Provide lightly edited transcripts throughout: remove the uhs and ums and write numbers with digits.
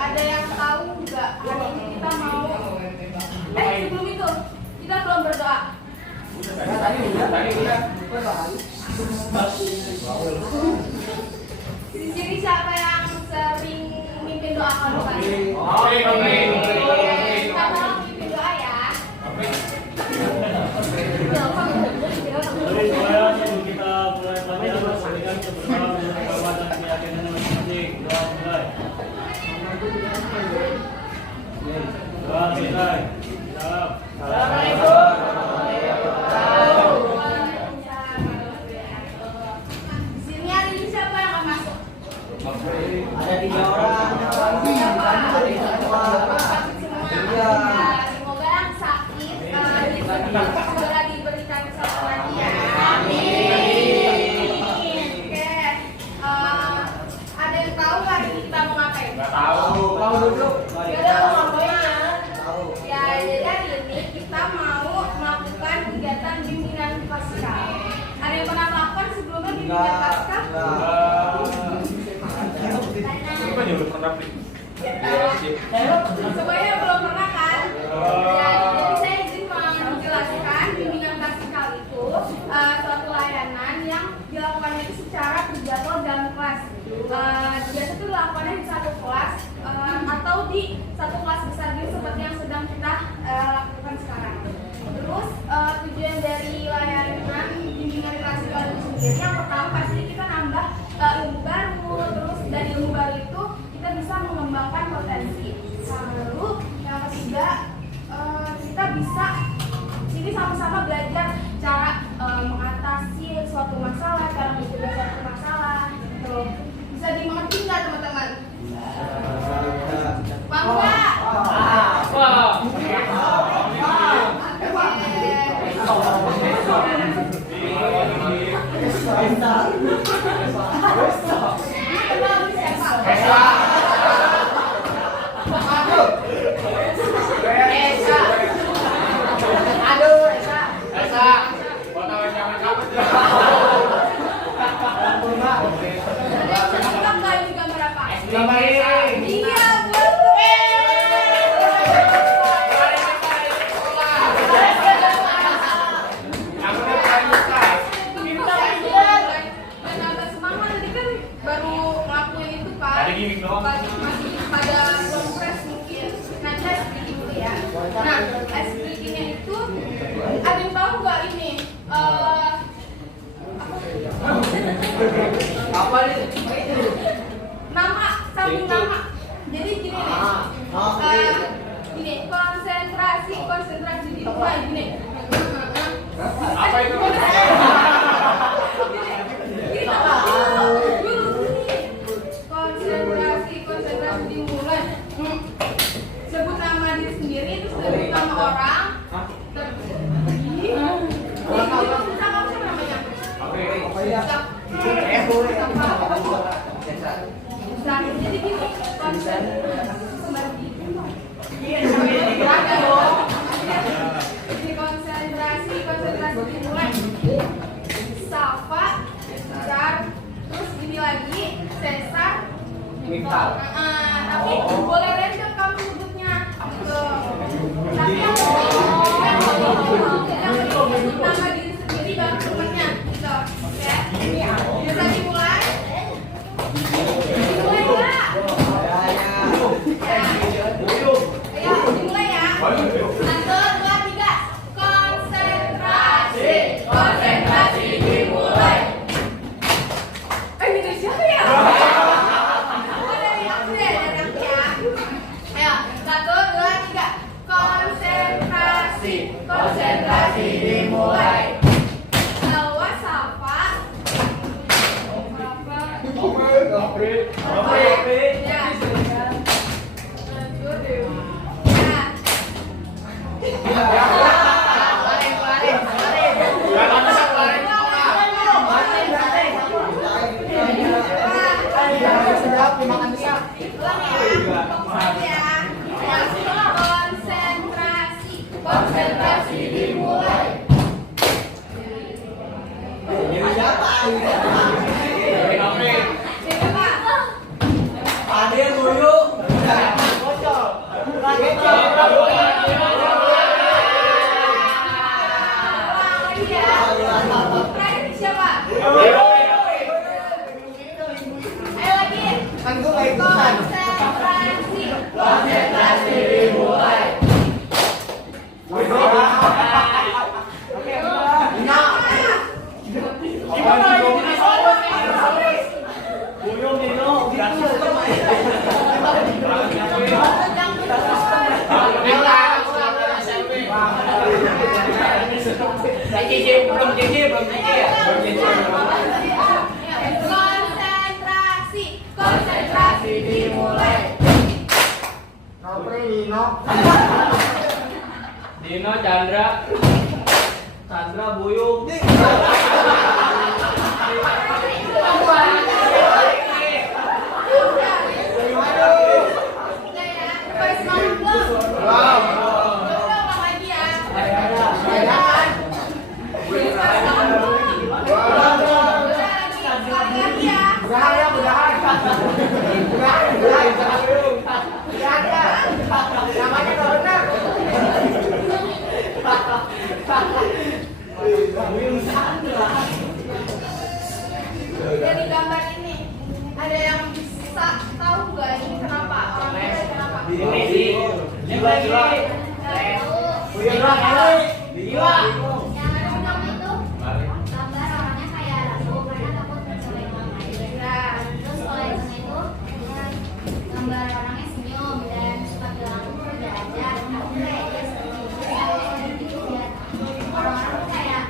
Ada yang tahu nggak hari ini kita mau? Sebelum itu kita belum berdoa. Tadi udah. Di sini siapa yang sering mimpin doa kalau kan? Kita tolong mimpin doa ya. Kita mulai pelajaran dengan kebersamaan dan keyakinan masing-masing. Doa mulai. Doa mulai. Assalamualaikum. Di sini hari ini siapa yang akan masuk? Ada 3 orang. Semoga yang sakit segera diberikan kesembuhan ya. Amin. Oke. Ada yang tahu nggak hari ini kita mau ngapain? Tahu dulu. Gak ada mau ngapain ya? Ya, jadi hari ini kita mau melakukan kegiatan bimbingan Paskah. Ada yang pernah melakukan sebelumnya bimbingan Paskah? Semuanya belum pernah kan? Ya, jadi saya izin menjelaskan bimbingan Paskah itu suatu layanan yang dilakukannya itu secara berjadwal dalam kelas. Biasa itu dilakukannya di satu kelas atau di satu kelas besar gitu seperti yang sedang kita lakukan sekarang. Terus tujuan dari layanan bimbingan Paskah itu sendiri yang pertama pasti kita nambah ilmu baru. Terus dari ilmu baru itu kita bisa mengembangkan potensi. Lalu yang ketiga kita bisa sini sama-sama belajar cara mengatasi suatu masalah, cara mencegah suatu masalah. Gitu. Bisa dimengerti nggak teman-teman? Bangga. Masih pada progres mungkin. Nanti saya speaking dulu ya. Nah, speakingnya itu ada yang tahu nggak ini? Apa nih? Nama, sambung nama. Jadi gini nih. Gini, konsentrasi di rumah gini. Apa itu? Gini nama dulu nih. Konsentrasi dimulai. Sebut nama diri sendiri, terus sebut nama orang. Jadi gini, konsentrasi dimulai. Safa, Jar, terus ini lagi, Cesar, tapi boleh random kamu sebutnya. Tapi yang nama diri sendiri baru temennya. Gitu, ya. Bisa dimulai. Dimulai nggak? Ayo dimulai ya. 1, 2, 3. Konsentrasi dimulai. Ini dari siapa ya? Oh, dari aku deh, dari aku ya. Ayo, 1, 2, 3. Konsentrasi dimulai. Lawa Safa. Ya. Lanjut deh. Konsentrasi dimulai. Kan gue nggak ikutan. Konsentrasi. Konsentrasi dimulai. Oke, Gimana ini soalnya? Buyung Dino, gitu. Konsentrasi. Konsentrasi dimulai. Dino, Chandra, Buyung. Dari gambar ini ada yang bisa tahu nggak ini kenapa orangnya kenapa? Ini sih. Gila. Yang ada itu gambar orangnya kayak ragu karena takut mencolek orang lain. Terus kalau yang itu gambar orangnya senyum dan suka bilang udah aja, aku kayak dia senyum. Gitu biar orang-orang tuh kayak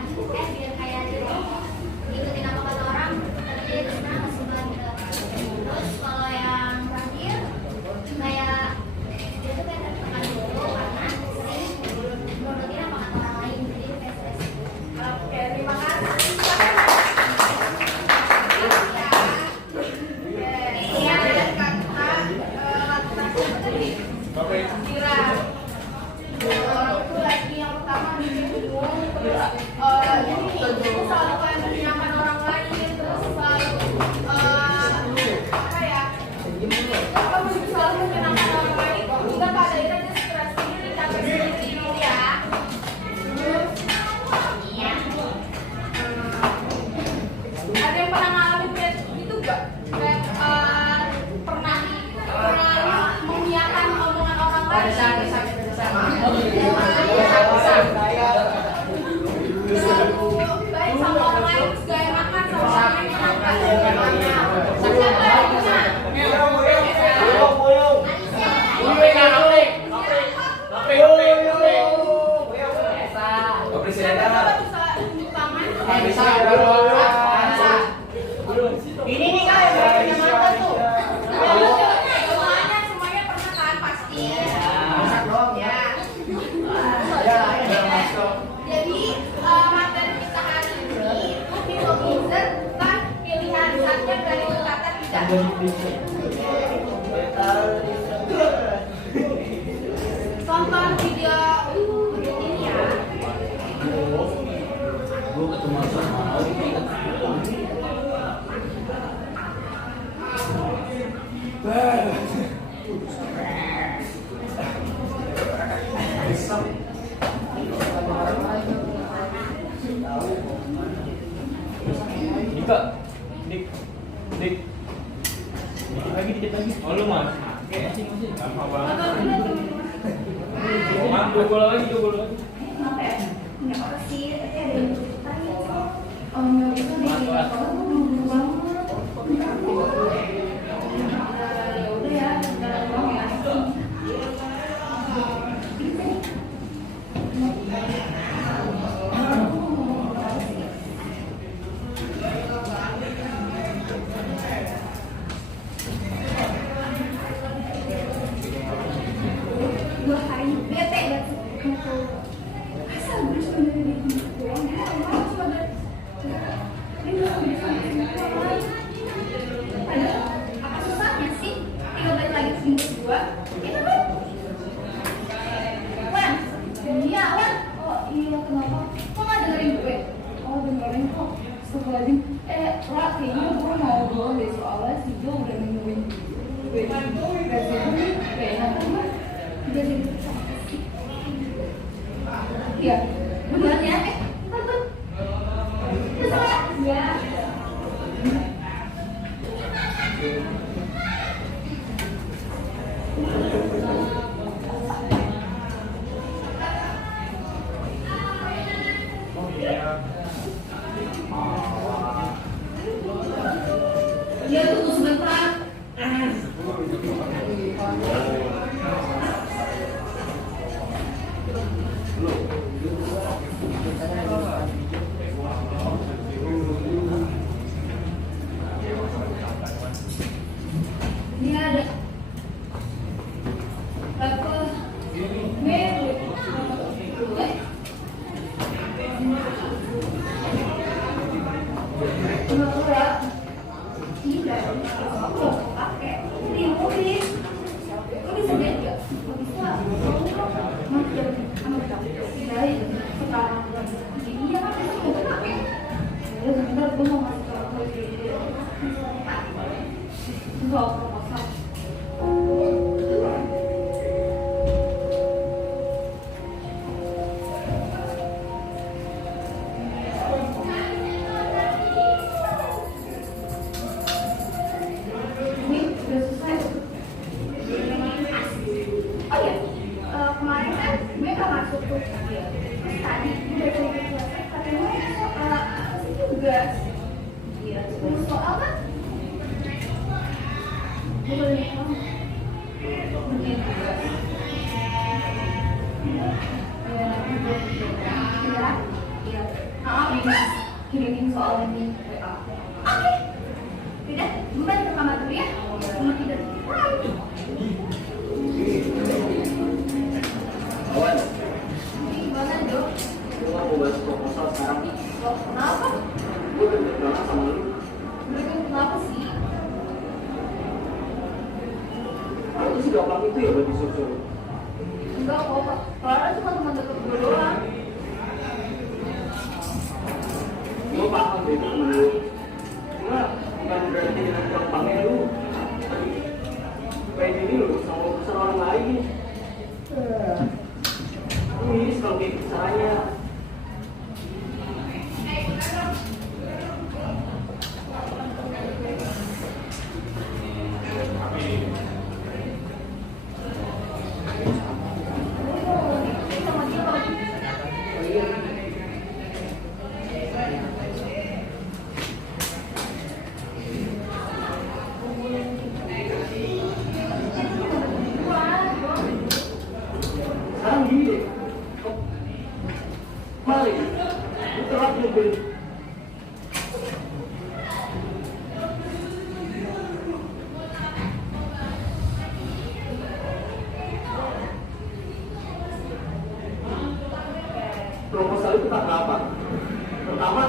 biar kayak gitu ngikutin apa kata orang, tapi dia di sana masih bangga. Terus kalau yang terakhir kayak dia tuh kayak tertekan dulu karena sering nurutin apa kata orang lain, jadi dia kayak stres. Oke, terima kasih. Ini ada kata lakukan tadi. Kira orang itu lagi yang pertama bingung, terus ini selalu kayak menyenangkan orang lain, terus selalu apa ya? Selalu menyenangkan orang lain, hingga pada akhirnya dia stres sendiri, capek sendiri gitu ya. Ada yang pernah ngalamin kayak gitu gak? Kayak pernah mengiyakan omongan orang lain? Baik sama orang lain, gak enakan sama orang lain, enakan. Siapa yang punya? Siapa bisa tunjuk tangan? Ini nih kan yang punya mata tuh. Semuanya pernah kan pasti. Jadi materi kita hari ini itu Philomenizer kan pilihan subjek dari kata tidak. Tonton video ini ya. Dik dikit lagi. Oh lu mas? Masih. Gampang banget. Dua bola lagi. Apa ya? Nggak apa sih? Kayaknya gue mau doang deh soalnya si Jo udah nemuin gue kayaknya kan gue udah jadi iya beneran ya terus apa ya Ini ada apa? Merah. Tidak, aku pakai. Ini mobil. Kok bisa beda? Kok bisa? Mungkin dari sekarang ini ya kan itu nggak pakai. Ya sebentar gue mau masuk ke video. Nggak masalah. Kemarin kan mereka masuk tuh tadi udah cerita katanya apa sih tugas iya soal kan boleh mungkin tugas kirimin soal ini WA. Oke tidak bukan ke kamar dulu ya mau tidur Awan, gimana Jo? gue mau bahas proposal sekarang. Loh, kenapa? Gue deket banget sama lu. Mereka kenapa sih? Aku sih gampang itu ya buat disuruh-suruh. Enggak kok, Clara cuma teman dekat gue doang. Gue paham deh itu dulu. Cuma bukan berarti dengan gampangnya lu kayak gini lu sama urusan orang lain. Ini kalau kayak gitu caranya. Sekarang gini deh. Mari, lu telat mobil. Proposal itu tentang apa? Pertama,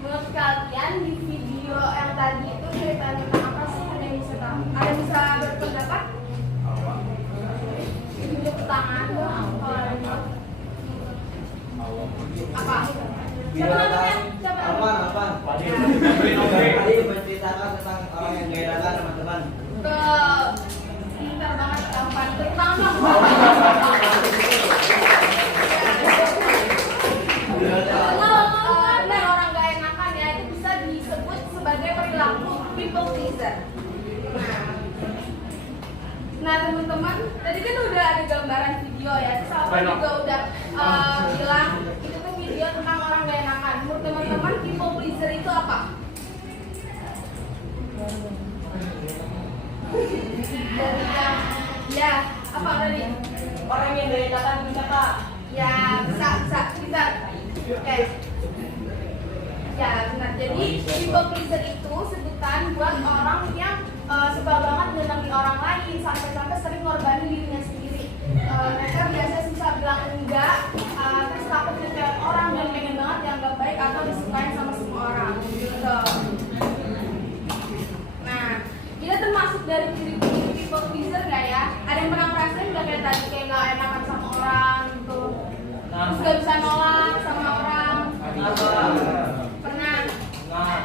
Menurut kalian di video yang tadi itu cerita tentang apa sih? Ada yang bisa tahu? Ada yang bisa berpendapat? Video pertama doang. Apa? Siapa namanya? Siapa? Apaan? Oke. Tadi menceritakan tentang orang yang gairahkan teman-teman. Ke pintar banget tampan pertama. Benar orang gak enakan ya itu bisa disebut sebagai perilaku people pleaser. Nah teman-teman tadi kan udah ada gambaran video ya, terus apa juga udah bilang itu tuh video tentang orang gak enakan. Menurut teman-teman people pleaser itu apa? Dari yang ya apa tadi? orang yang gak enakan bisa kak. Ya bisa. Oke. Ya benar. Jadi people pleaser itu sebutan buat orang yang suka banget nyenengin orang lain sampai-sampai sering ngorbanin dirinya sendiri. Mereka biasa susah bilang enggak, terus takut ngecewain orang dan pengen banget dianggap baik atau disukain sama semua orang. Gitu. Nah, kita termasuk dari ciri-ciri people pleaser nggak ya? Ada yang pernah ngerasain nggak kayak tadi kayak nggak enakan sama orang gitu? Terus nggak bisa nolak sama orang? Pernah?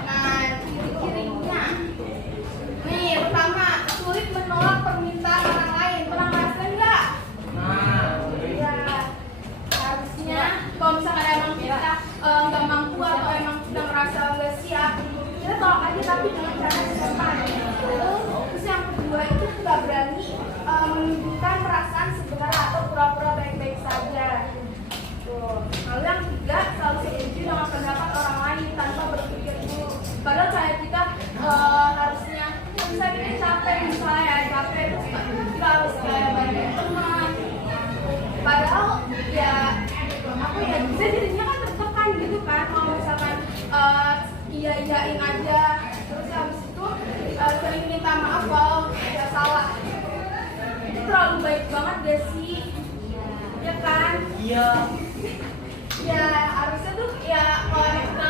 Nah, ciri-cirinya nih, pertama, sulit menolak permintaan orang lain. Pernah ngerasain nggak? Iya. Harusnya, kalau misalkan emang kita nggak mampu atau emang kita merasa nggak siap, kita tolak aja tapi dengan cara sopan. Terus yang kedua itu nggak berani menunjukkan perasaan sebenarnya atau pura-pura baik-baik saja. Lalu yang ketiga, selalu setuju dengan pendapat orang lain tanpa berpikir dulu. Padahal kayak kita harusnya, misalnya kita capek, misalnya capek, terus kita harus kayak banyak teman. Padahal ya, apa ya, bisa jadinya kan tertekan gitu kan, kalau misalkan iya-iyain aja, terus habis itu baik banget gak sih? Ya kan? Iya. Ya harusnya tuh ya kalau kita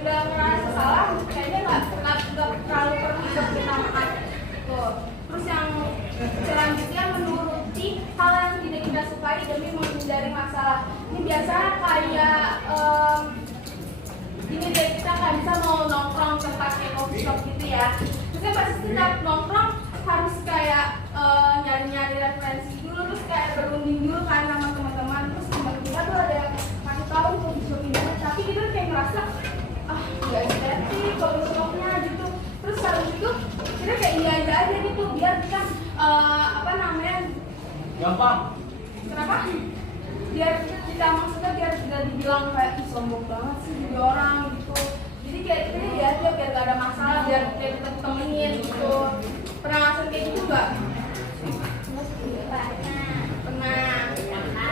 nggak ngerasa salah, kayaknya nggak terlalu perlu untuk kita makan. Tuh. Terus yang selanjutnya menuruti hal yang tidak kita sukai demi menghindari masalah. Ini biasa kayak ini deh, kita nggak bisa mau nongkrong tempat kayak coffee shop gitu ya. Terus pasti setiap nongkrong harus kayak nyari-nyari referensi dulu, terus kayak berunding dulu kan sama teman-teman. Terus tiba-tiba tuh ada yang kasih tahu tuh coffee shop, tapi kita kayak ngerasa nggak estetik coffee shopnya gitu. Terus habis itu kita kayak iya aja gitu biar kita Gampang. kenapa? Biar kita maksudnya biar tidak dibilang kayak ih sombong banget sih jadi orang gitu. Jadi kayak kita ya aja biar gak ada masalah, biar kayak tetap temenin gitu. Pernah ngerasain kayak gitu nggak? Pernah.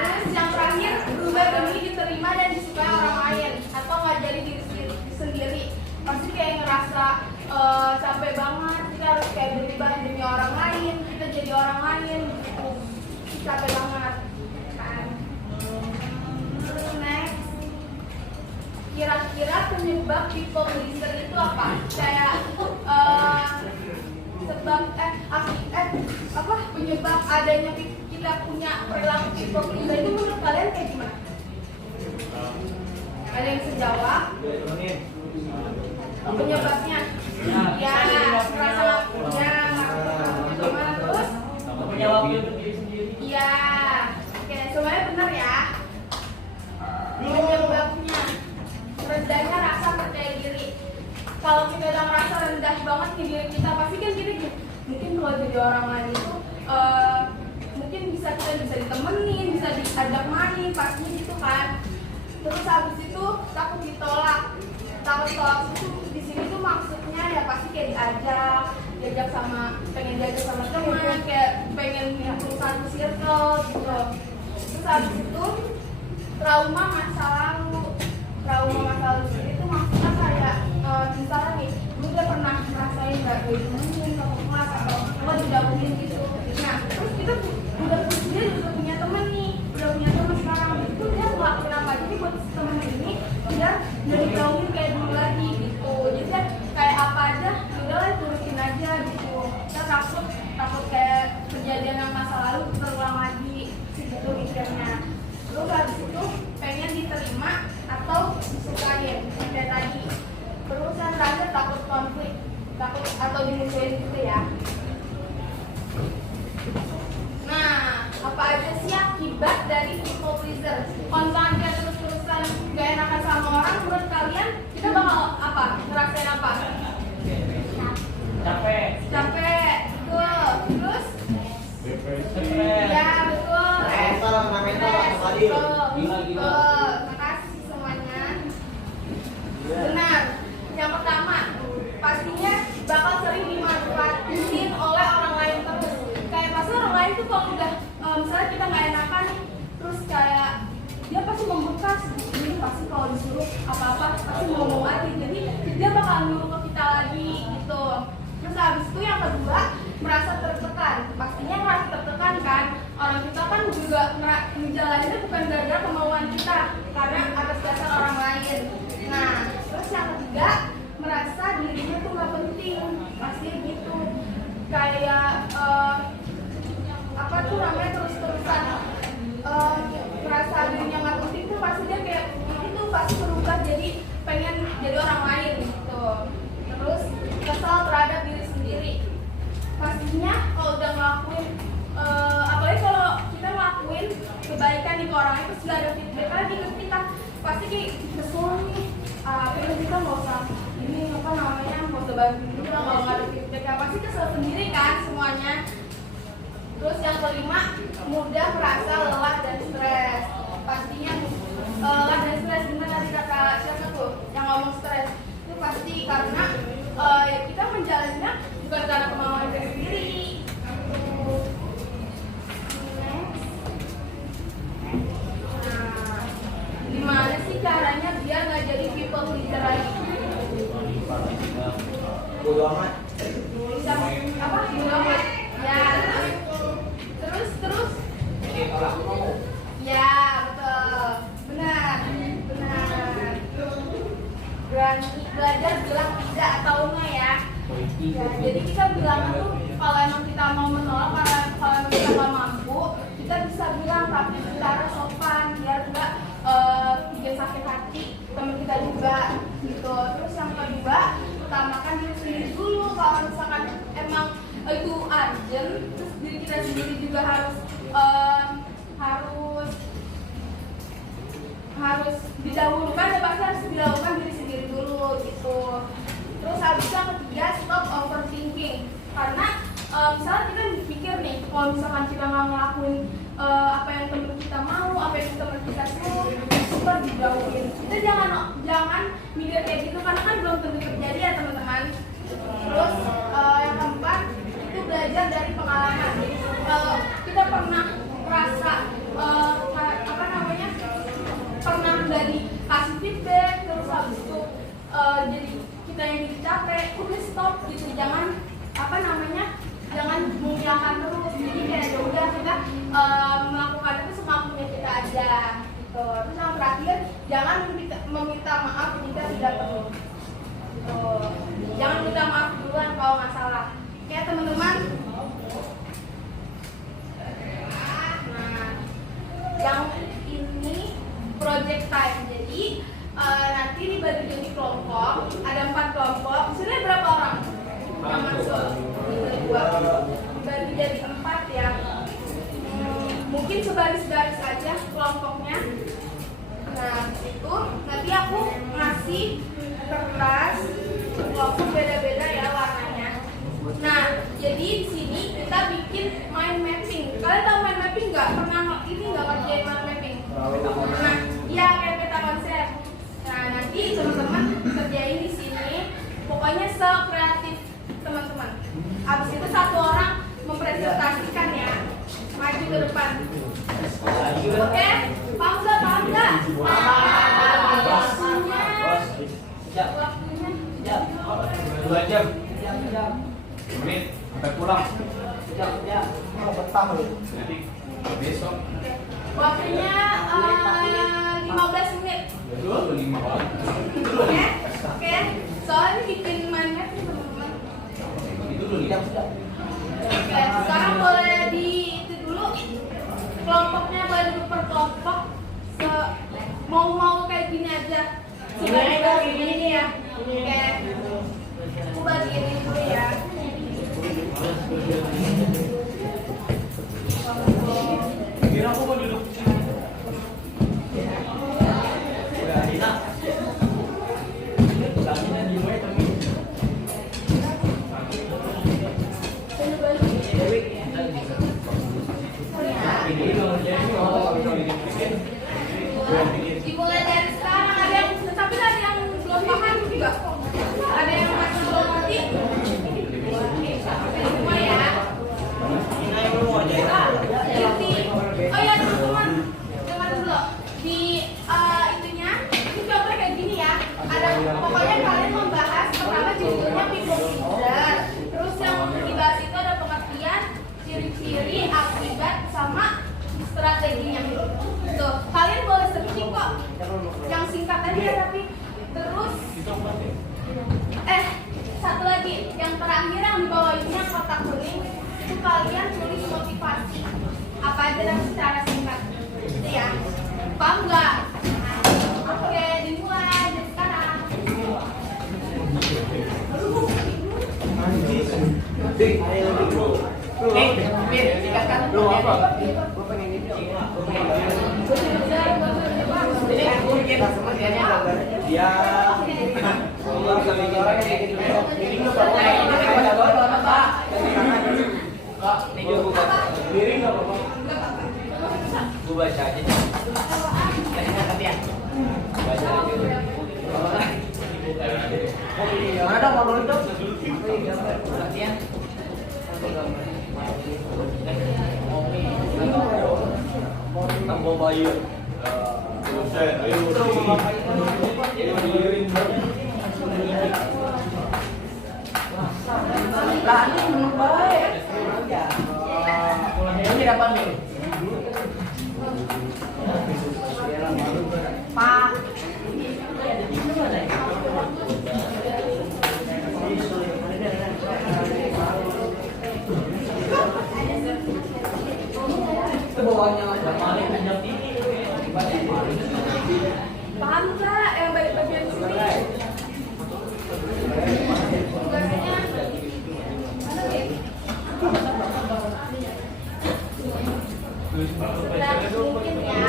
Terus yang terakhir, berubah demi diterima dan disukai orang lain atau ngajari diri sendiri. Pasti kayak ngerasa capek banget, kita harus kayak berubah demi orang lain, kita jadi orang lain gitu. Capek banget kan. Next, kira-kira penyebab people pleaser itu apa? Kayak sebab apa penyebab adanya kita punya perilaku people pleaser itu menurut kalian kayak gimana? Ada yang bisa jawab? Penyebabnya? Ya, merasa nggak punya, gimana terus? Punya waktu untuk diri sendiri. Iya, oke, semuanya benar ya. Penyebabnya rendahnya rasa percaya diri. Kalau kita udah merasa rendah banget di diri kita, pasti kan kita mungkin kalau jadi orang lain itu mungkin kita bisa ditemenin, bisa diajak main, pastinya gitu kan. Terus habis itu takut ditolak. Takut ditolak itu di sini tuh maksudnya ya pasti kayak diajak sama pengen diajak sama teman, kayak pengen satu circle gitu. Terus habis itu trauma masa lalu itu maksudnya kayak misalnya nih lu udah pernah ngerasain gak ditemenin sama kelas atau lo dijauhin gitu. Nah terus kita udah punya temen nih, udah punya temen sekarang itu dia ngelakuin apa aja nih buat temen ini biar dijauhin kayak dulu lagi gitu. Jadi kan kayak apa aja udah turutin aja gitu. Kita takut kayak kejadian yang masa lalu terulang lagi gitu mikirnya. Terus habis itu pengen diterima atau disukain kayak tadi. Terus yang terakhir takut konflik, takut atau dimusuhin gitu ya. Nah, apa aja sih akibat dari people pleaser? Kalau misalkan kita terus-terusan gak enakan sama orang, menurut kalian kita bakal apa? Ngerasain apa? Capek. Betul. Terus? Ya, betul. Betul. Makasih semuanya. Benar. Yang pertama, pastinya bakal sering dimanfaatin oleh orang lain terus. Kayak pasti orang lain tuh kalau udah misalnya kita nggak enakan, terus kayak dia pasti membekas. Jadi pasti kalau disuruh apa-apa pasti mau aja. Jadi dia bakal nyuruh ke kita lagi gitu. Terus habis itu yang kedua, merasa tertekan. Pastinya merasa tertekan kan. Orang kita kan juga ngejalaninnya bukan gara-gara kemauan kita, karena atas dasar orang lain. Nah, terus yang ketiga, merasa dirinya tuh nggak penting. Pastinya gitu. Kayak apa tuh namanya terus-terusan merasa dirinya nggak penting tuh pasti dia kayak itu pasti berubah jadi pengen jadi orang lain gitu. Terus kesal terhadap diri sendiri. Pastinya kalau udah ngelakuin apalagi kalau kita ngelakuin kebaikan di orang itu sudah ada feedback lagi ke kita, pasti kayak kesel nih. Tapi kita nggak usah ini apa namanya mau bantu dulu lah kalau nggak ada feedback, pasti kesel sendiri kan semuanya. Terus yang kelima, mudah merasa lelah dan stres. Pastinya lelah dan stres, benar tadi kata siapa tuh yang ngomong stres itu pasti karena ya kita menjalannya bukan karena kemauan kita sendiri. Nah, gimana sih caranya biar nggak jadi people pleaser lagi? Bodo amat. Bisa apa? Bodo amat. Ya. Terus Ya, betul. Benar. Benar. Berani belajar bilang tidak atau enggak ya. Ya, jadi kita bilang tuh kalau emang kita mau menolak, kalau emang kita nggak mampu, kita bisa bilang tapi secara sopan biar enggak bikin sakit hati teman kita juga gitu. Terus yang kedua, utamakan diri sendiri dulu. Kalau misalkan emang itu urgent, terus diri kita sendiri juga harus didahulukan, ya pasti harus didahulukan diri sendiri dulu gitu. Terus habis yang ketiga, stop overthinking. Karena misalnya kita mikir nih, kalau misalkan kita nggak ngelakuin apa yang teman kita mau, apa yang teman kita suruh, super dijauhin. Kita jangan mikir kayak gitu karena kan belum tentu terjadi ya teman-teman. Terus yang keempat itu belajar dari pengalaman. Kalau kita pernah merasa pernah dari kasih feedback terus habis itu jadi kita yang jadi capek, udah stop gitu. Jangan jangan mengiyakan terus. Jadi kayak ya udah kita melakukan itu semampunya kita aja gitu. Terus yang terakhir, jangan meminta maaf jika tidak perlu. Jangan minta maaf duluan kalau nggak salah. Ya teman-teman. Nah, yang ini project time. Jadi nanti dibagi jadi kelompok. Ada 4 kelompok. Sebenarnya berapa orang yang masuk? Dibagi jadi 4 ya. Mungkin sebaris-baris aja kelompoknya. Nah itu nanti aku ngasih kertas kelompok beda-beda ya warnanya. Nah jadi di sini kita bikin mind mapping. Kalian tahu mind mapping nggak? Pernah ini nggak kerjain mind mapping? Nah iya kayak peta konsep. Nah nanti teman-teman kerjain di sini. Pokoknya sekreatif teman-teman. Abis itu satu orang mempresentasikan ya. Maju ke depan. Oke? Paham nggak? Waktunya 2 jam. Menit sampai pulang. Mau betah lu. Nanti besok. waktunya 15 menit. Betul, 5 orang. Oke. Soalnya bikin mind map nih teman-teman. Itu dulu ya. Oke, sekarang boleh di itu dulu. Kelompoknya boleh duduk per kelompok. Mau kayak gini aja. Sebagai ini ya. Oke. Aku bagiin ini dulu ya. Kira aku mau duduk sini. Udah, Dina. Tangannya di mana tapi? Dimulai dari sekarang. Ada yang tapi ada yang belum paham juga. Ada yang masih belum ngerti. Semua ya. Oh ya teman-teman, dengar dulu. Di itunya, ini contohnya kayak gini ya. Ada pokoknya kalian membahas pertama judulnya people pleaser. Terus yang dibahas itu ada pengertian, ciri-ciri, akibat, sama strateginya. Tuh, kalian boleh searching kok. Yang singkat aja ya tapi terus. Satu lagi, yang terakhir yang di bawah ini yang kotak kuning itu kalian tulis motivasi apa aja dan secara singkat, gitu ya. Paham nggak? Oke, dimulai dari sekarang. Lu apa? Gua pengen ini. Ini aku bikin sama dia gambar. Dia gua bisa bikin orang yang bikin video. Ini lu apa? Ini apa? Pak. Kak, ini gua buka. Miring enggak apa-apa. Gua baca aja. Tapi ya. Baca aja. Mana dong mau dulu dong? Latihan. Tambah bayu. Lah ini belum baik. Ini dapat nih. bawahnya maling pinjam ini. Paham nggak yang bagian sini? Tugasnya mana nih? Mungkin ya.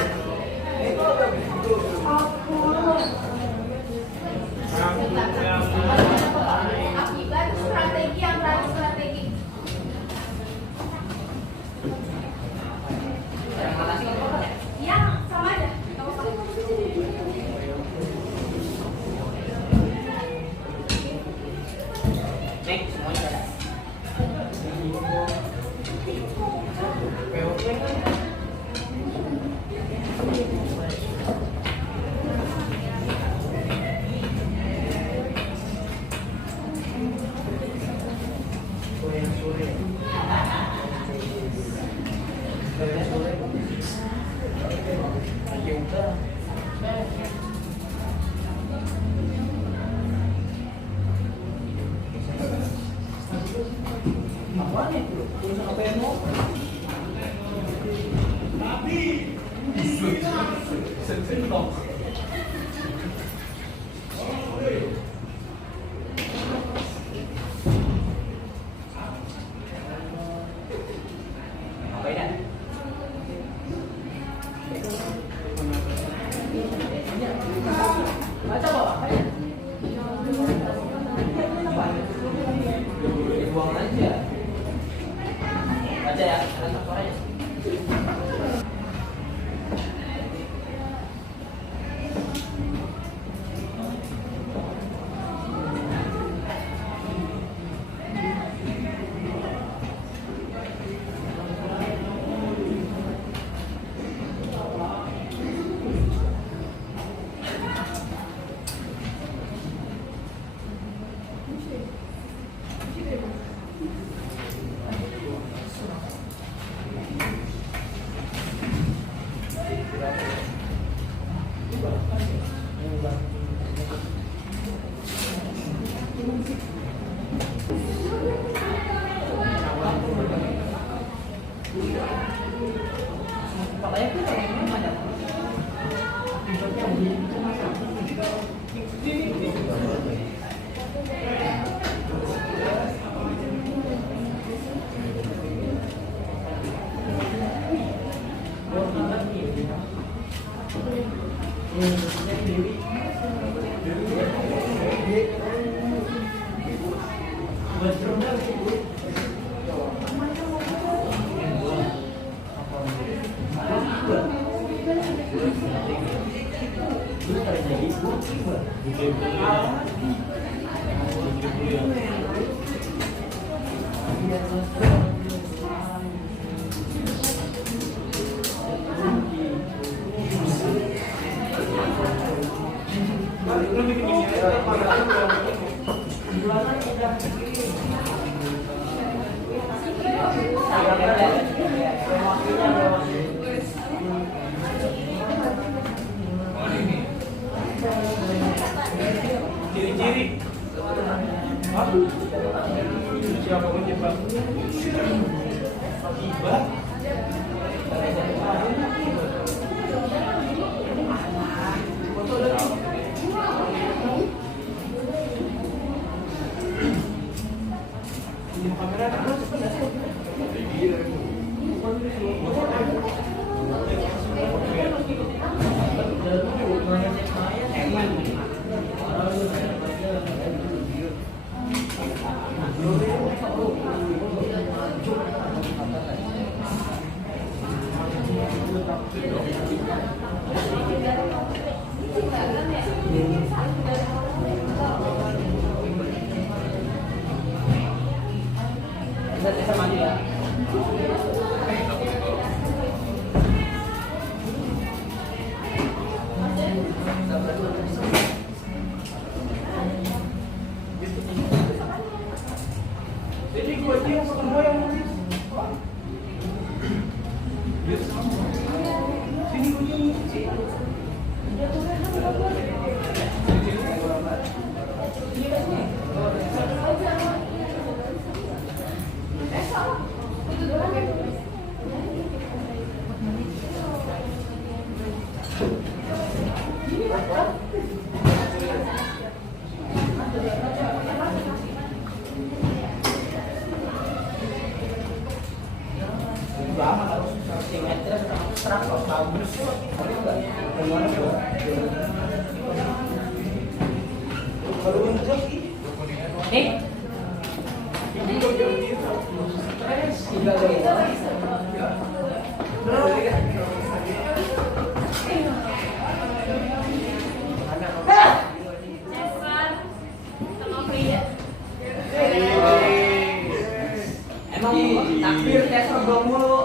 Akibat strategi yang berarti strategi. Yang mana sih? Iya, sama aja. Nek, semuanya ada. Buang aja. Baca ya, ada suaranya. Ciri-ciri. Siapa penyebab? Akibat. Bisa maju ya. Jadi gue dia semua yang sini bagus. Gimana coba? Baru muncul nih. Emang takbir Cesar belum mulu.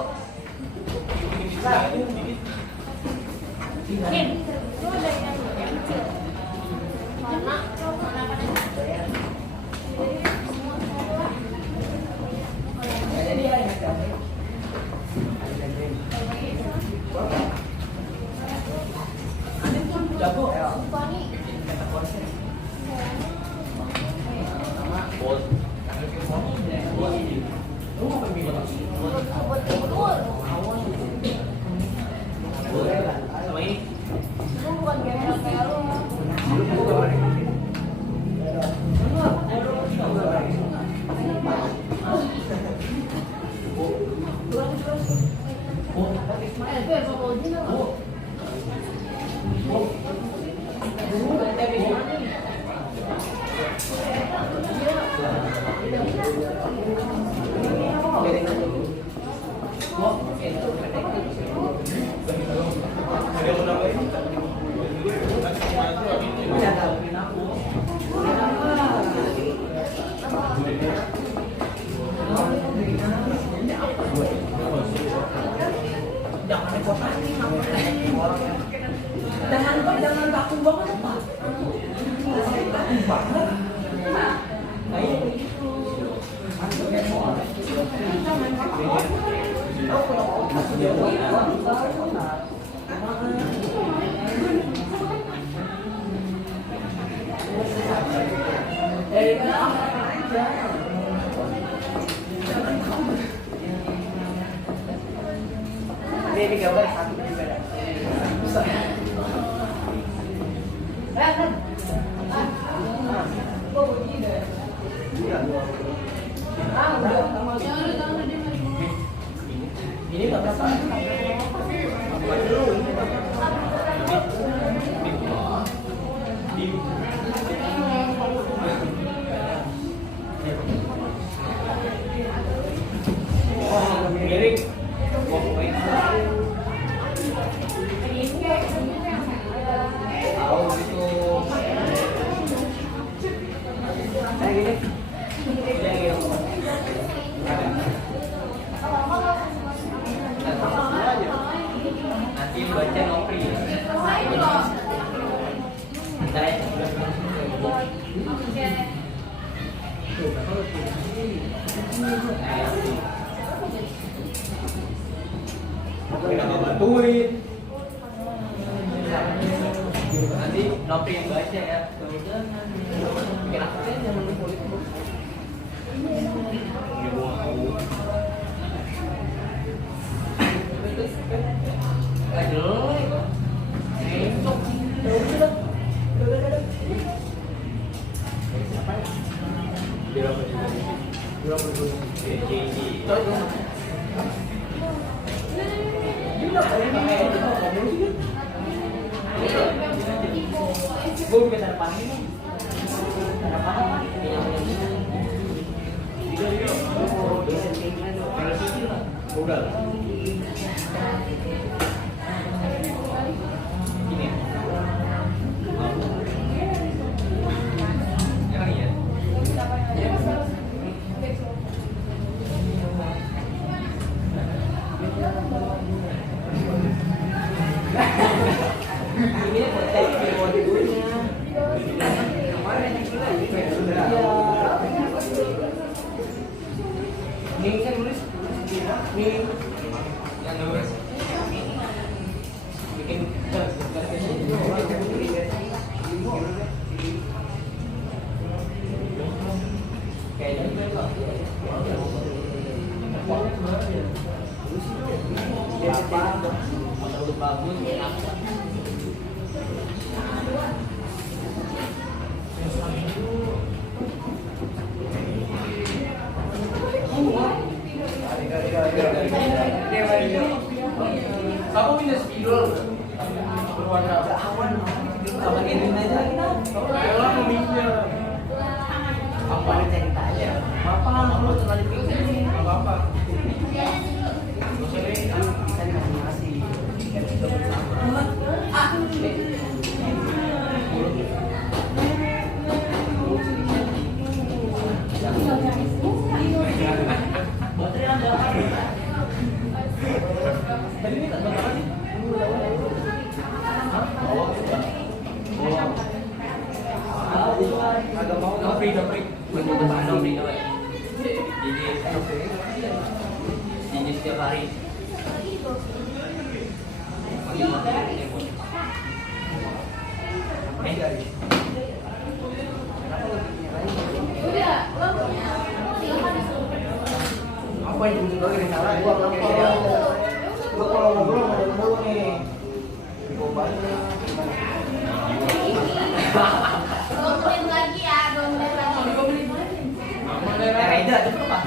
Jago ya. Sama ini. Jangan kaku banget Pak. Kaku banget. Kayak gitu. Ini gambar satu juga ada. Ini nggak apa-apa. Nanti baca ngopri. Bantuin. Nanti ngopri yang baca ya. Bikin aku kan jangan lupa. Gue bikin harapan ini. Harapan apa? Udah. Ini. Emang iya. Ini konten di dulunya. Kemarin ini kan nulis ini yang nulis bikin Kamu minus spidol. Berwarna Awan, sama ini aja kita. Ella meminjam. Apa ada ceritanya? Apa lu terlalu pikir? Apa-apa. Saya kasih. Agak mau nopri. Jadi setiap hari. Udah, lo Apa yang juga gini salah? Gua kalau ngobrol mau dulu nih. Gua banyak. 2 menit lagi ya, 2 menit lagi. Reza itu apa?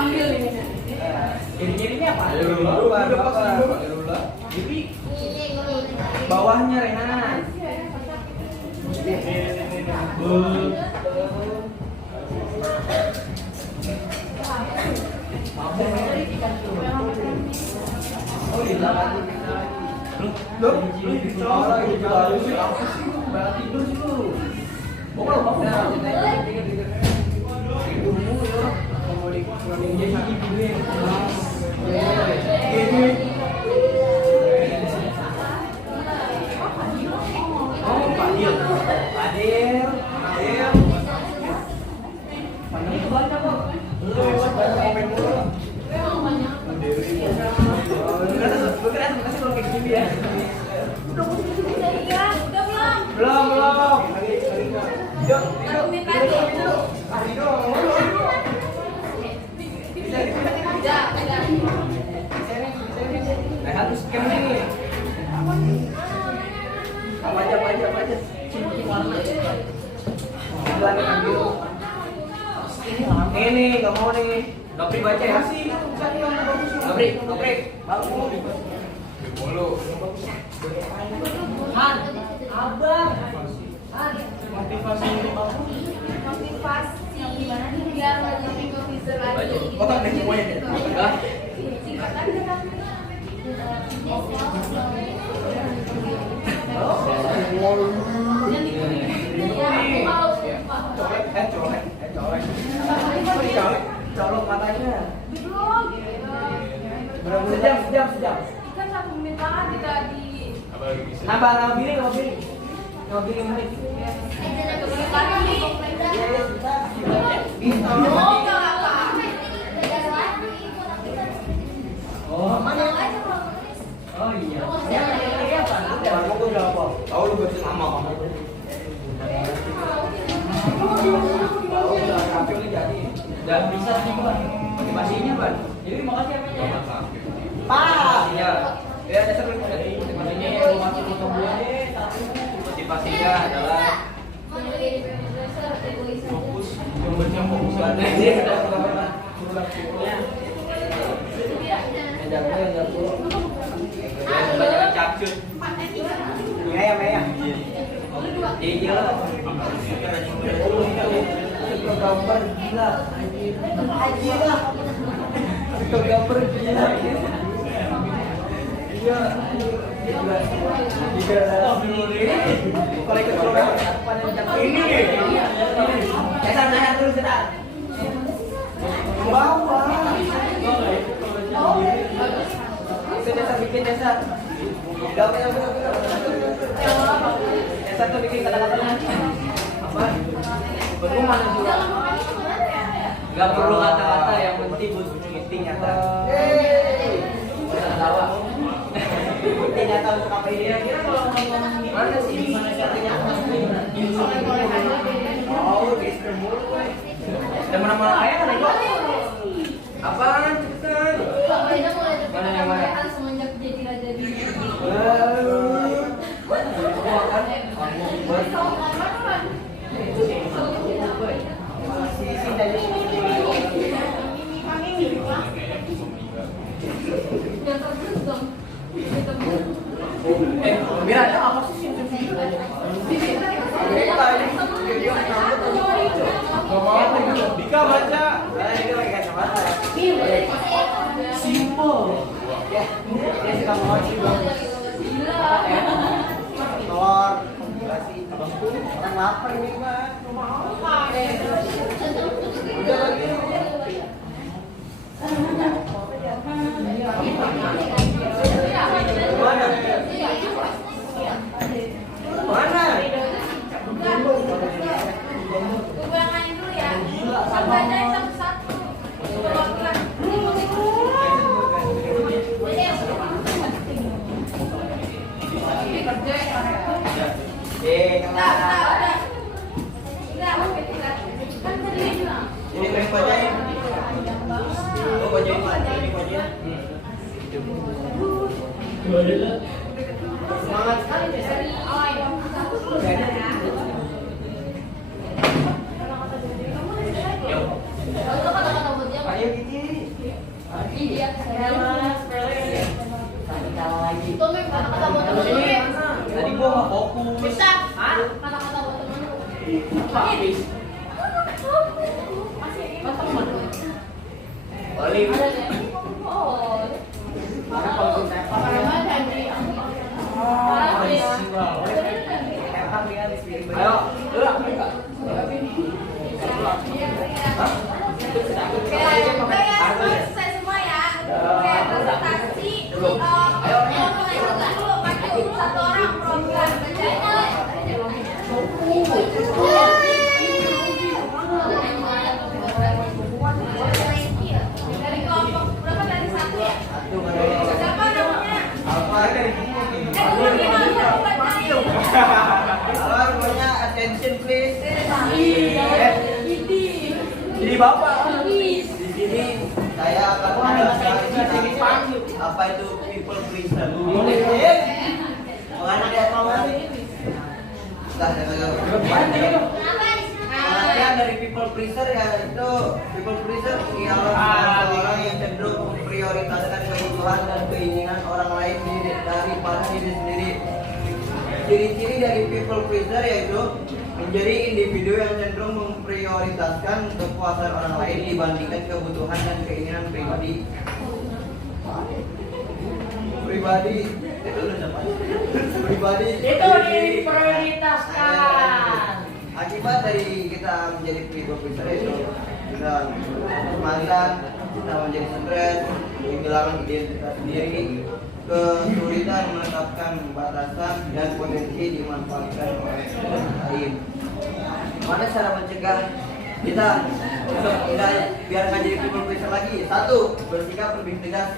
ambil ini. Kiri-kirinya apa? Jadi Ini bawahnya Rehan. Oh iya. Lu bicara gitu baru sih apa sih? Banget tidur sih lu. Pokoknya lu bangun. Tidur mulu ya. Kalau di jadi gini. Gini. Oh, Fadil. Fadil. Fadil itu baca kok. Lu baca komen mulu. Lu keren kasih kalau kayak gini ya. Udah belum? Belum. Yuk, Satu menit lagi. Hari dong. Udah. Nah, harus scan nih. Apa aja. Cincin warna. Bilangin ambil. Ini nggak mau nih. Gapri baca ya. Gapri. Bagus. Mulu. Han, abang. Motivasi ini bagus. Motivasi biar lebih bisa lagi. Kotak deh semuanya deh. Enggak. Singkatan kan? Yang dikulik. Ya, aku mau. Colok matanya. Belum. Sejam. Ikan 1 menit lagi tadi. Nambah pilih. Menit. Lagi. Oh, enggak apa. Oh, mana? Oh iya. Ini apa? Kamu gue udah apa? Tahu lu baca nama kamu. Tahu udah rapi udah jadi. Udah bisa sih Ban. Motivasinya Ban. Jadi makasih apa ya? Pak. Iya. Ya ada satu motivasinya yang masih foto gue. Motivasinya adalah Fokus. Membaca fokus aja. Banyak capcus. Mea. Iya. Gambar gila. Gambar gila. Iya. Kalau ikut program ini nih. Saya dulu sebentar. Bawah. Saya bikin dasar. Dasar tuh bikin kata-katanya. Apa? Berhubungan juga. Gak perlu kata-kata, yang penting bunyi nyata. Tawa. nyata untuk apa ini? Kira-kira kalau ngomong gimana sih? Gimana caranya? Oh, gangster mulu. Ada mana-mana ayah kan itu? Apaan? Cepetan. Pak Beda mulai dapat Mana yang mana? kemerdekaan semenjak jadi raja di Mira, ada apa sih? Dika baca. Itu pakai kacamata. Simple. Ya, dia suka ngoci bang. Telur, kasih. Orang lapar nih bang. Udah lagi. Mana? Mana? Gue yang main dulu ya. Baca satu-satu. Ini pengen bacain. Oh, bacain. Ini bacain. Semangat sekali deh. Ayo Kiki. Iya, lagi. Tommy, kata-kata buat temen-temen. Tadi gua nggak fokus. Bisa. Hah? Kata-kata buat temen. Oli. Oh. Ayo, gerak. Selesai semua ya. Presentasi. Dulu maju satu orang program dari kelompok berapa tadi satu ya? Siapa namanya? Apa dari Bukan bacain. Halo, semuanya attention please. Jadi Bapak. Di sini saya akan menjelaskan tentang apa itu people pleaser. Mana dia ngomong? Pengertian dari people pleaser ya itu people pleaser ialah orang yang cenderung memprioritaskan kebutuhan dan keinginan orang lain daripada diri sendiri. Ciri-ciri dari people pleaser yaitu menjadi individu yang cenderung memprioritaskan kepuasan orang lain dibandingkan kebutuhan dan keinginan pribadi. Itu diprioritaskan. Akibat dari kita menjadi people pleaser itu kita kemalasan, kita menjadi stres, kehilangan identitas diri, kesulitan menetapkan batasan dan potensi dimanfaatkan oleh orang lain. Mana cara mencegah kita untuk biar nggak jadi people pleaser lagi? 1. Bersikap lebih tegas.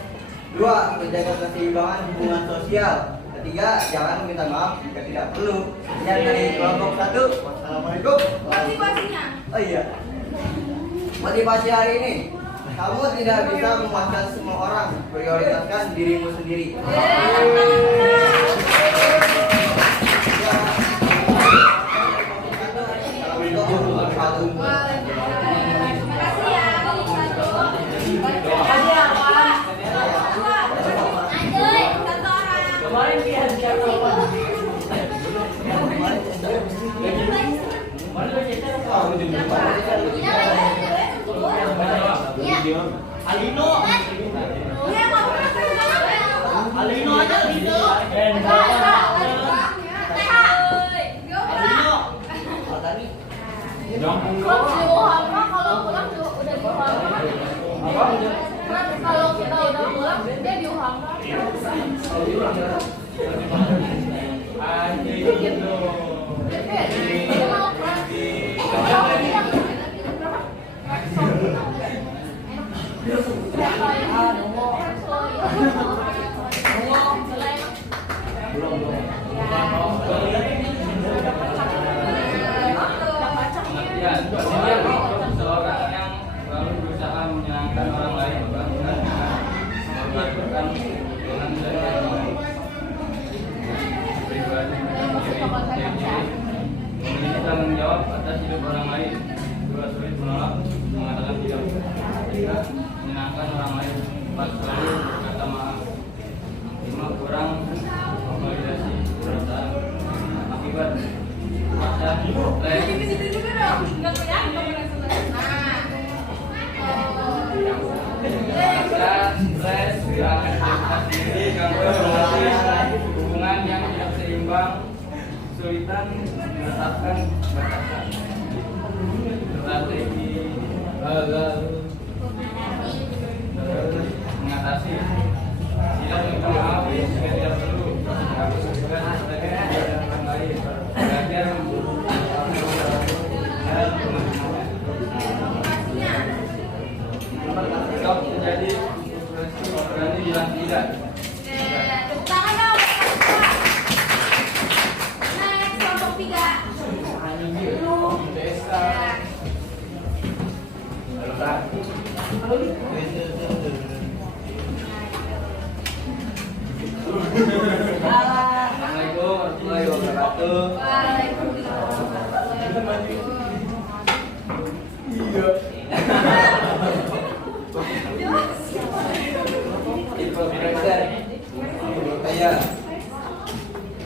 2. Menjaga keseimbangan hubungan sosial. 3. Jangan meminta maaf jika tidak perlu. Yang dari kelompok 1. Wassalamualaikum. Motivasinya. Oh iya. Motivasi hari ini. Kamu tidak bisa memuaskan semua orang. Prioritaskan dirimu sendiri. Makasih ya. Satu orang. Kemarin dia siapa? Alino. Iya, mau berapa? Alino aja Alino. Kalau pulang udah diulang. Kalau kita udah pulang dia diulang. menyenangkan orang lain, membanggakan, mengorbankan dengan baik. Pribadi memiliki tanggung jawab atas hidup orang lain, juga sulit menolak mengatakan tidak. Ketiga, menyenangkan orang lain. 4, selalu berkata maaf. 5, kurang memvalidasi perasaan akibat masa stres. Gitu juga dong. Enggak kelihatan Masa stres, aktivitas diri, gangguan relasi, hubungan yang tidak seimbang, kesulitan menetapkan batasan. Strategi mengatasi tidak minta maaf jika tidak perlu, harus juga strategi orang lain, belajar dan pemahaman. Stop menjadi berani bilang tidak. Tepuk tangan dong. Next, kelompok 3. Assalamualaikum warahmatullahi wabarakatuh. Waalaikumsalam warahmatullahi wabarakatuh. Influencer, saya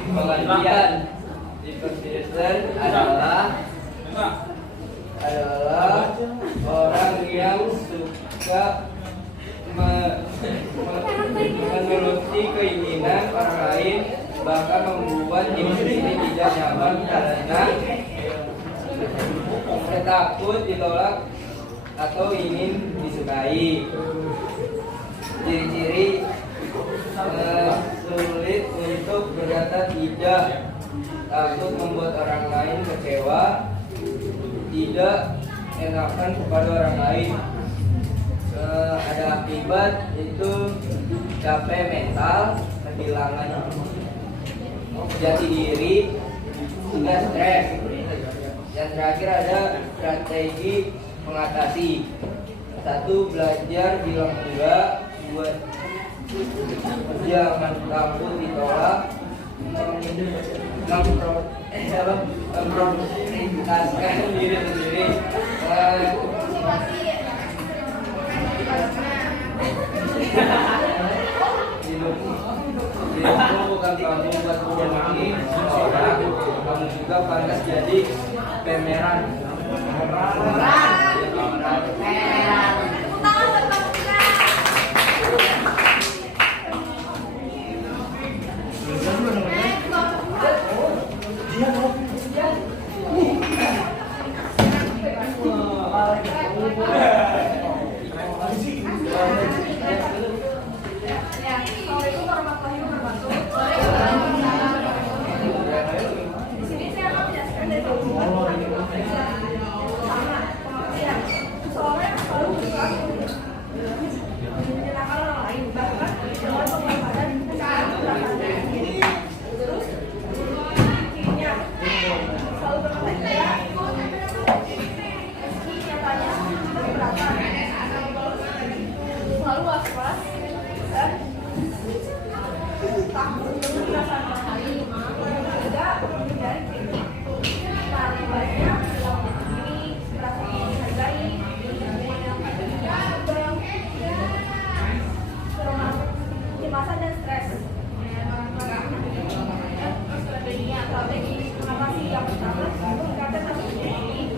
pengertian influencer adalah orang yang suka menuruti keinginan orang lain, bahkan membuat diri sendiri tidak nyaman karena takut ditolak atau ingin disukai. Ciri-ciri sulit untuk berkata tidak, takut membuat orang lain kecewa, tidak enakan kepada orang lain. Ada akibat itu capek mental, kehilangan jati diri, hingga stres. Yang terakhir ada strategi mengatasi. 1. Belajar bilang enggak. 2. Jangan takut ditolak. 6. Memprioritaskan diri sendiri. Hidupmu bukan kamu buat menyenangi orang, kamu juga pantas jadi pemeran. Assalamualaikum warahmatullahi wabarakatuh. Di sini saya akan menjelaskan dari sama pengertian. Soalnya selalu berusaha menyenangkan orang lain, bahkan dengan pengorbanan saat berkata diri. Terus cirinya selalu berkata tidak, meski nyatanya keberatan, selalu was-was dan takut untuk perasaan orang lain, tidak menghindari kritik, paling banyak bilang diri, merasa dihargai, kecemasan dan stres. Strategi mengatasi yang pertama, meningkatkan rasa diri,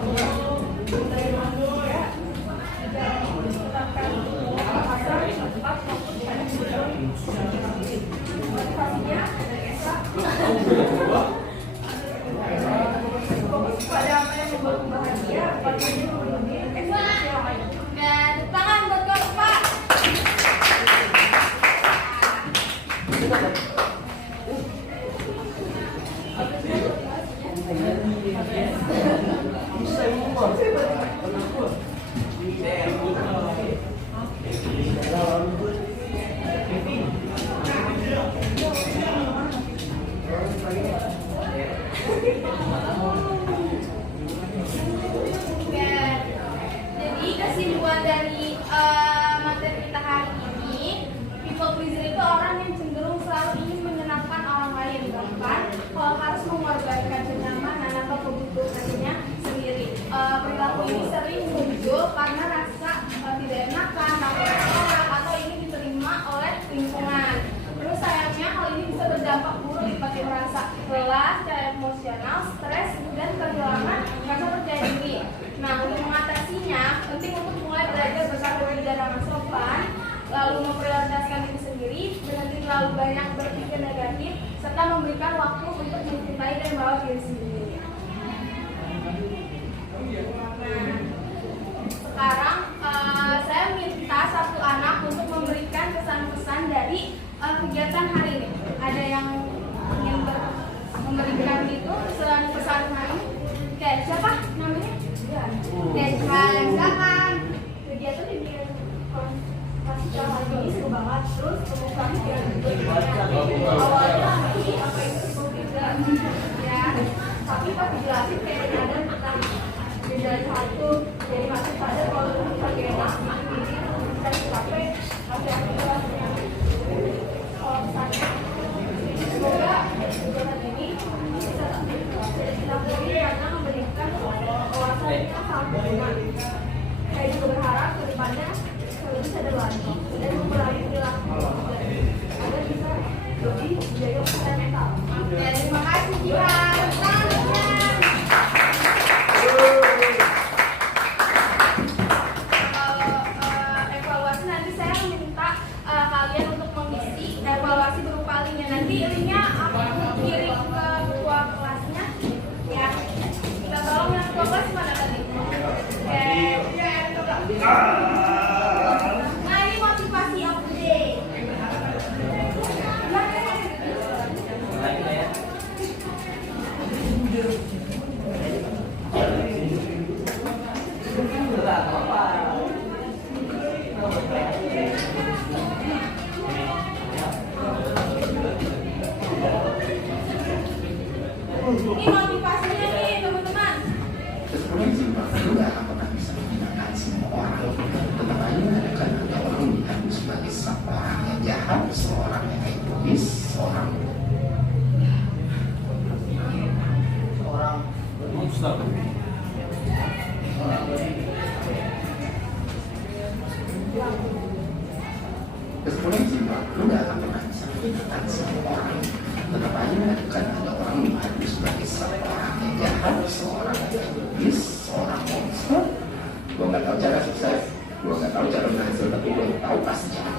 menetapkan pasar, tempat, maupun motivasinya fokus pada apa yang membuat bahagia, pada yang memenuhi ekspektasi orang lain. Dan tangan buat kelompok Pak. Jadi kesimpulan dari harus mengorbankan kenyamanan atau kebutuhannya sendiri. Perilaku ini sering muncul karena rasa tidak enakan, takut orang, atau ingin diterima oleh lingkungan. Terus sayangnya hal ini bisa berdampak buruk seperti merasa lelah, secara emosional, stres, dan kehilangan rasa percaya diri. Nah, untuk mengatasinya, penting untuk mulai belajar bersikap dan ramah sopan, lalu memprioritaskan diri sendiri, berhenti terlalu banyak berpikir negatif, serta memberikan waktu untuk mencintai dan merawat diri sendiri. Nah, sekarang saya minta satu anak untuk memberikan pesan-pesan dari kegiatan hari ini. Ada yang ingin memberikan itu pesan hari ini? Oke, siapa namanya? Deshan, silakan. Kegiatan ini kasih tahu hari ini seru banget. Terus kemudian awalnya ini apa itu tidak ya, tapi pas dijelasin kayak ada tentang beda satu, jadi masih sadar kalau kita enak ini kita capek masih ada yang kalau misalnya semoga kegiatan ini bisa dilakukan karena memberikan wawasan yang sangat berguna. Saya juga berharap ke depannya lebih sadar lagi dan mengurangi perilaku agar bisa lebih menjaga kesehatan mental. Terima kasih Jihan. Evaluasi nanti saya minta kalian untuk mengisi evaluasi berupa linknya. Nanti linknya aku kirim ke ketua kelasnya ya. Kita tolong yang ketua kelas mana tadi? Nah ini motivasi update. Ini motivasinya nih teman-teman. Sebenarnya sih Pak, lu gak akan pernah bisa menghinakan semua orang. Tetap aja mengadakan ada orang mengaku sebagai seorang yang jahat, seorang yang egois, seorang monster. Kesemuanya sih Pak, lu gak akan pernah bisa menghinakan semua orang. Tetap aja mengadakan ada orang mengaku sebagai seorang yang jahat, seorang yang egois, seorang monster. Gue gak tahu cara sukses, gue gak tahu cara berhasil, tapi gue tahu pasti cara